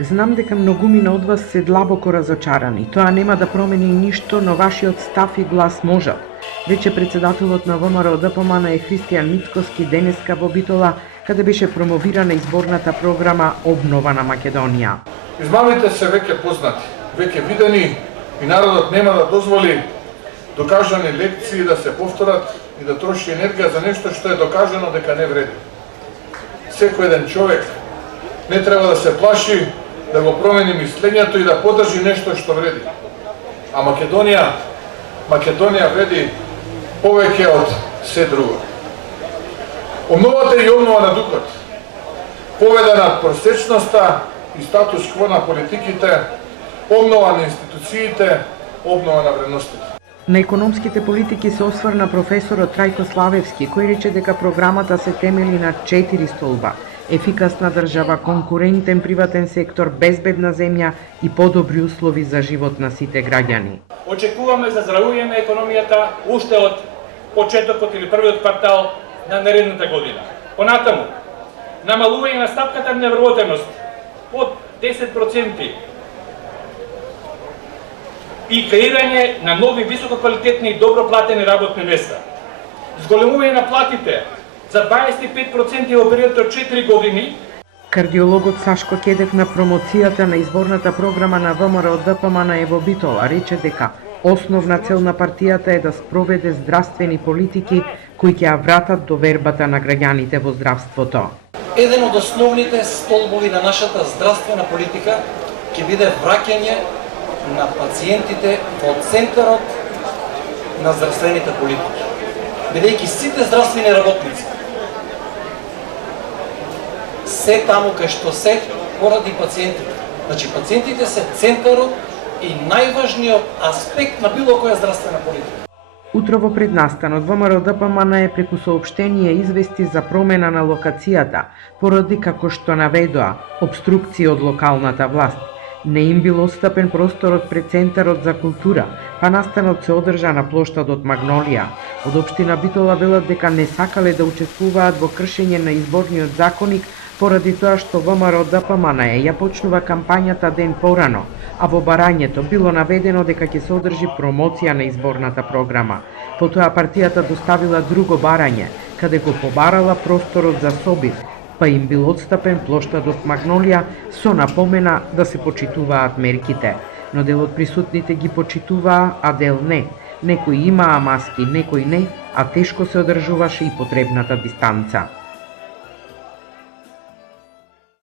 Знам дека многумина од вас се длабоко разочарани. Тоа нема да промени ништо, но вашиот став и глас можат. Рече председателот на ВМРО ДПМН е Христијан Мицкоски денеска во Битола, каде беше промовирана изборната програма Обнова на Македонија. Измамите се веќе познати, веќе видени и народот нема да дозволи докажани лекции да се повторат и да троши енергија за нешто што е докажано дека не вреди. Секој еден човек не треба да се плаши да го промени мислењето и да подржи нешто што вреди. А Македонија вреди повеќе од се друго. Обновата и обнова на духот, победа над просечноста и статус кво на политиките, обнова на институциите, обнова на вредностите. На економските политики се осврна професорот Трајко Славевски, кој рече дека програмата се темели на 4 столба: ефикасна држава, конкурентен приватен сектор, безбедна земја и подобри услови за живот на сите граѓани. Очекуваме за заздравување на економијата уште од почетокот или првиот квартал на наредната година. Понатаму, намалување на стапката на невработеност од 10% и креирање на нови висококвалитетни и добро платени работни места. Зголемување на платите за 25% во период од 4 години. Кардиологот Сашко Кедев на промоцијата на изборната програма на ВМРО ДПМН е во Битола рече дека основна цел на партијата е да спроведе здравствени политики кои ќе ја вратат довербата на граѓаните во здравството. Еден од основните столбови на нашата здравствена политика ќе биде враќање на пациентите во центарот на здравствените политики, бидејќи сите здравствени работници се таму кај што се поради пациентите. Значи пациентите се центарот и најважниот аспект на било која здравствена политика. Утрово пред настанот ВМРО ДПМН е преку соопштение извести за промена на локацијата, поради како што наведоа обструкција од локалната власт. Не им бил отстапен просторот пред Центарот за култура, па настанот се одржа на плоштадот Магнолија. Од општина Битола велат дека не сакале да учествуваат во кршење на изборниот законник, поради тоа што ВМРО ДПМН ја почнува кампањата ден порано, а во барањето било наведено дека ќе се одржи промоција на изборната програма. Потоа партијата доставила друго барање, каде го побарала просторот за соби, па им бил отстапен плоштадот Магнолија со напомена да се почитуваат мерките. Но дел од присутните ги почитуваа, а дел не. Некои имаа маски, некои не, а тешко се одржуваше и потребната дистанца.